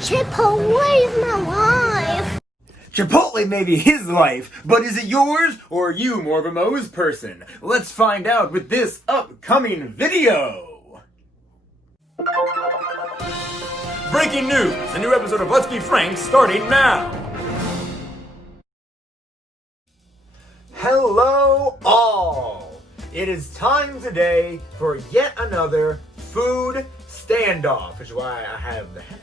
Chipotle is my life. Chipotle may be his life, but is it yours, or are you more of a Moes person? Let's find out with this upcoming video! Breaking news! A new episode of Let's Be Frank starting now! Hello all! It is time today for yet another food standoff, which is why I have the hat.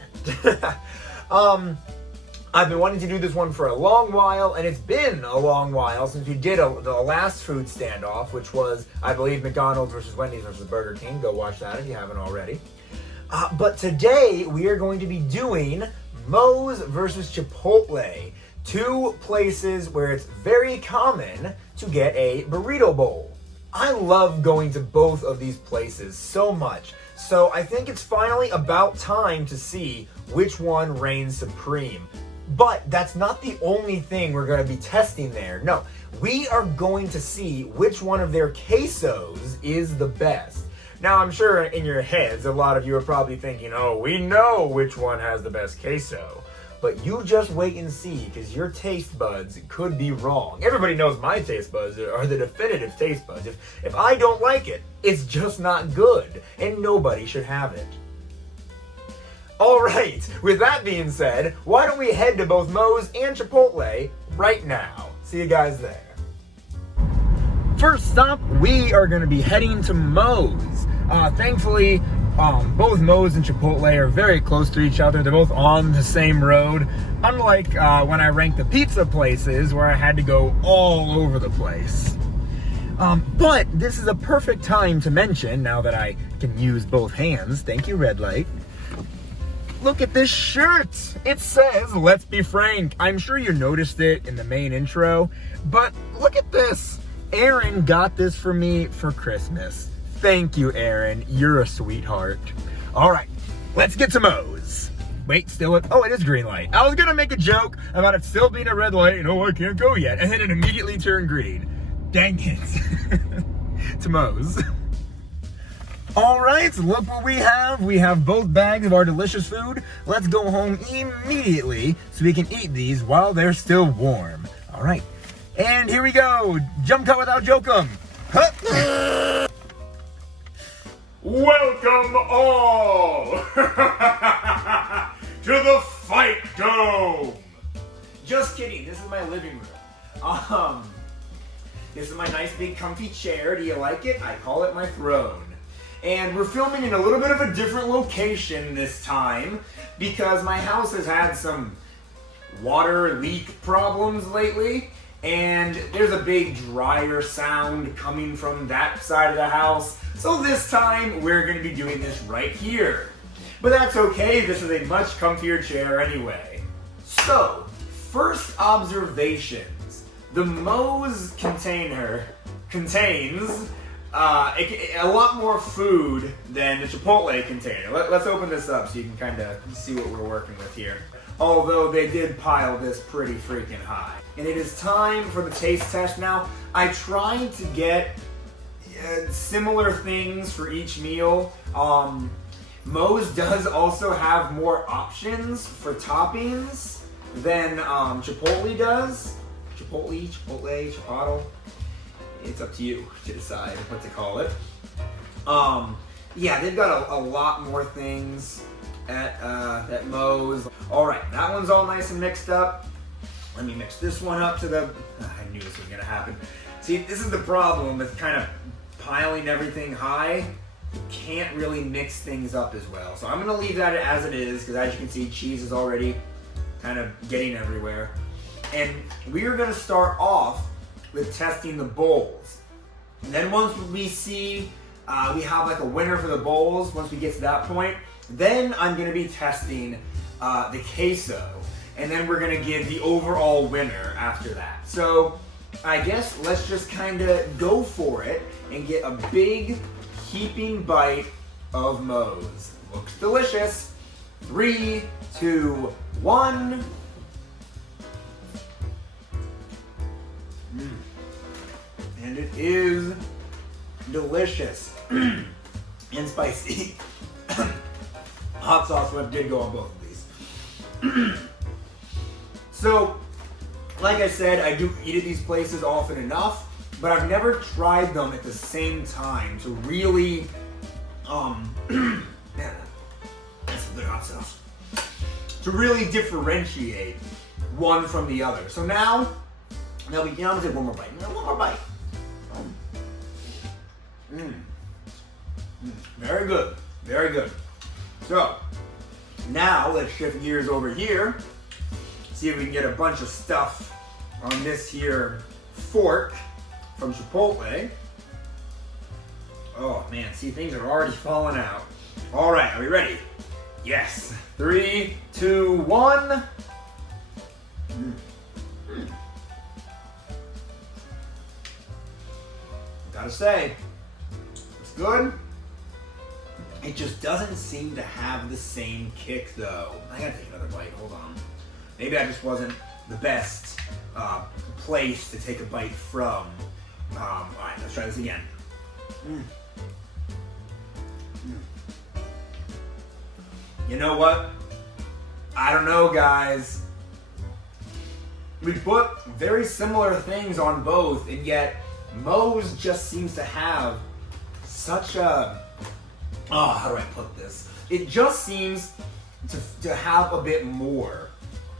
I've been wanting to do this one for a long while, and it's been a long while since we did the last food standoff, which was, I believe, McDonald's versus Wendy's versus Burger King. Go watch that if you haven't already. But today, we are going to be doing Moes versus Chipotle. Two places where it's very common to get a burrito bowl. I love going to both of these places so much. So I think it's finally about time to see which one reigns supreme. But that's not the only thing we're going to be testing there. No, we are going to see which one of their quesos is the best. Now, I'm sure in your heads, a lot of you are probably thinking, oh, we know which one has the best queso. But you just wait and see, because your taste buds could be wrong. Everybody knows my taste buds are the definitive taste buds. If I don't like it, it's just not good, and nobody should have it. Alright, with that being said, why don't we head to both Moes and Chipotle right now. See you guys there. First stop, we are going to be heading to Moes. Thankfully, both Moes and Chipotle are very close to each other. They're both on the same road. Unlike when I ranked the pizza places where I had to go all over the place. But this is a perfect time to mention, now that I can use both hands. Thank you, red light. Look at this shirt. It says, Let's Be Frank. I'm sure you noticed it in the main intro, but look at this. Aaron got this for me for Christmas. Thank you, Aaron. You're a sweetheart. All right, let's get to Moes. Wait, oh, it is green light. I was gonna make a joke about it still being a red light and I can't go yet, and then it immediately turned green. Dang it. To Moes. All right, look what we have. We have both bags of our delicious food. Let's go home immediately so we can eat these while they're still warm. All right, and here we go. Jump cut without jokum. Huh. Welcome all to the Fight Dome. Just kidding, this is my living room. This is my nice big comfy chair. Do you like it? I call it my throne. And we're filming in a little bit of a different location this time because my house has had some water leak problems lately, and there's a big dryer sound coming from that side of the house. So this time we're going to be doing this right here. But that's okay, this is a much comfier chair anyway. So, first observations. The Moes container contains a lot more food than the Chipotle container. Let's open this up so you can kind of see what we're working with here. Although they did pile this pretty freaking high. And it is time for the taste test now. I tried to get similar things for each meal. Moes does also have more options for toppings than Chipotle does. Chipotle. It's up to you to decide what to call it. Yeah, they've got a lot more things at Moes. All right, that one's all nice and mixed up. Let me mix this one up to the... I knew this was gonna happen. See, this is the problem with kind of piling everything high. You can't really mix things up as well. So I'm gonna leave that as it is, because as you can see, cheese is already kind of getting everywhere. And we are gonna start off with testing the bowls. And then once we see we have like a winner for the bowls, once we get to that point, then I'm gonna be testing the queso. And then we're gonna give the overall winner after that. So I guess let's just kind of go for it and get a big heaping bite of Moes. Looks delicious. 3, 2, 1. And it is delicious and spicy. Hot sauce did go on both of these. So, like I said, I do eat at these places often enough, but I've never tried them at the same time to really, man, that's some good hot sauce. To really differentiate one from the other. So now I'm gonna take one more bite. One more bite. Very good, very good. So, now let's shift gears over here. See if we can get a bunch of stuff on this here fork from Chipotle. Oh man, see, things are already falling out. All right, are we ready? Yes. 3, 2, 1. Gotta say, it's good. It just doesn't seem to have the same kick though. I gotta take another bite, hold on. Maybe I just wasn't the best place to take a bite from. All right, let's try this again. You know what? I don't know, guys. We put very similar things on both, and yet Moes just seems to have such a, how do I put this? It just seems to have a bit more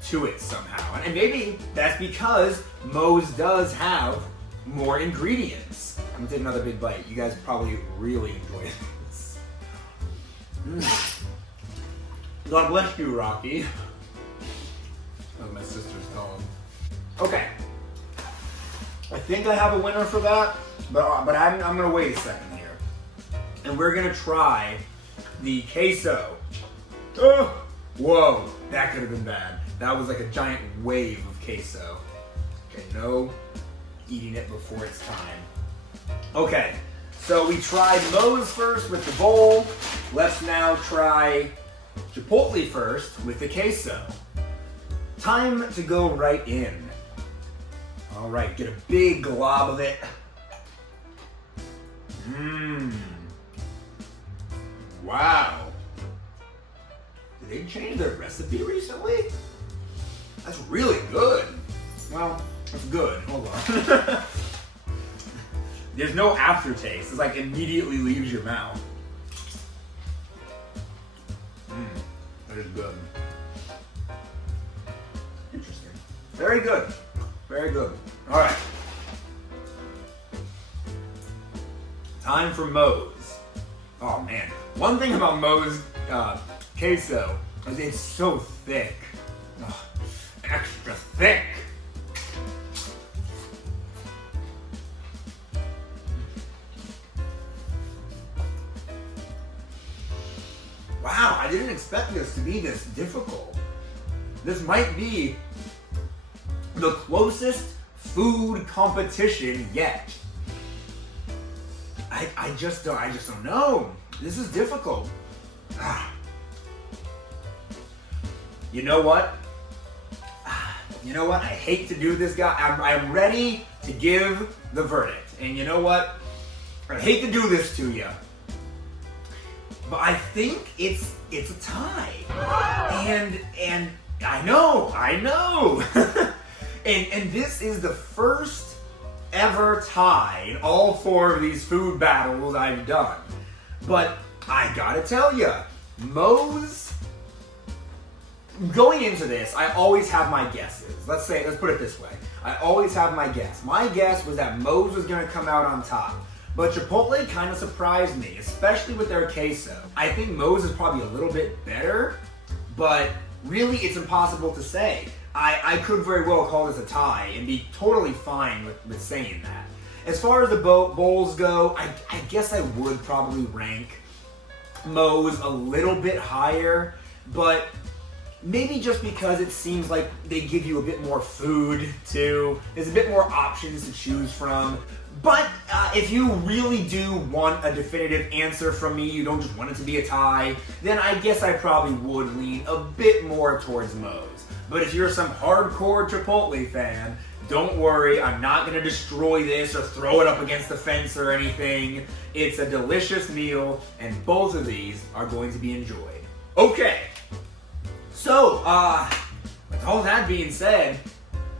to it somehow. And maybe that's because Moes does have more ingredients. I'm gonna take another big bite. You guys probably really enjoy this. God bless you, Rocky. As my sister's calling. Okay. I think I have a winner for that, but I'm gonna wait a second here. And we're gonna try the queso. Oh, whoa, that could have been bad. That was like a giant wave of queso. Okay, no eating it before it's time. Okay, so we tried Moes first with the bowl. Let's now try Chipotle first with the queso. Time to go right in. All right, get a big glob of it. Wow. Did they change their recipe recently? That's really good. Well, it's good. Hold on. There's no aftertaste. It's like immediately leaves your mouth. That is good. Interesting. Very good. Very good. All right. Time for Moes. Oh man. One thing about Moes queso is it's so thick. Oh, extra thick. Wow, I didn't expect this to be this difficult. This might be the closest food competition yet. I just don't know. This is difficult. You know what? You know what? I hate to do this, guy. I'm ready to give the verdict. And you know what? I hate to do this to you, but I think it's a tie. And I know. and this is the first ever tie in all 4 of these food battles I've done. But I gotta tell you, Moes, going into this, I always have my guesses. Let's put it this way. I always have my guess. My guess was that Moes was gonna come out on top. But Chipotle kind of surprised me, especially with their queso. I think Moes is probably a little bit better, but really it's impossible to say. I could very well call this a tie and be totally fine with saying that. As far as the bowls go, I guess I would probably rank Moes a little bit higher, but maybe just because it seems like they give you a bit more food too. There's a bit more options to choose from. But if you really do want a definitive answer from me, you don't just want it to be a tie, then I guess I probably would lean a bit more towards Moes. But if you're some hardcore Chipotle fan, don't worry, I'm not gonna destroy this or throw it up against the fence or anything. It's a delicious meal, and both of these are going to be enjoyed. Okay, So, with all that being said,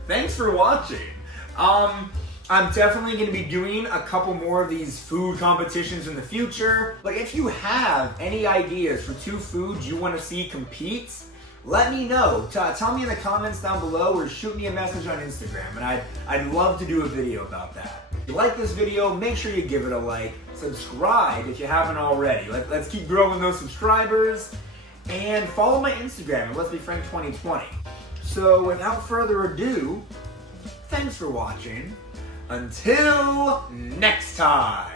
thanks for watching. I'm definitely going to be doing a couple more of these food competitions in the future. Like, if you have any ideas for 2 foods you want to see compete, let me know. Tell me in the comments down below or shoot me a message on Instagram, and I'd love to do a video about that. If you like this video, make sure you give it a like. Subscribe if you haven't already. Let's keep growing those subscribers. And follow my Instagram at Let's Be Frank 2020. So without further ado, thanks for watching. Until next time.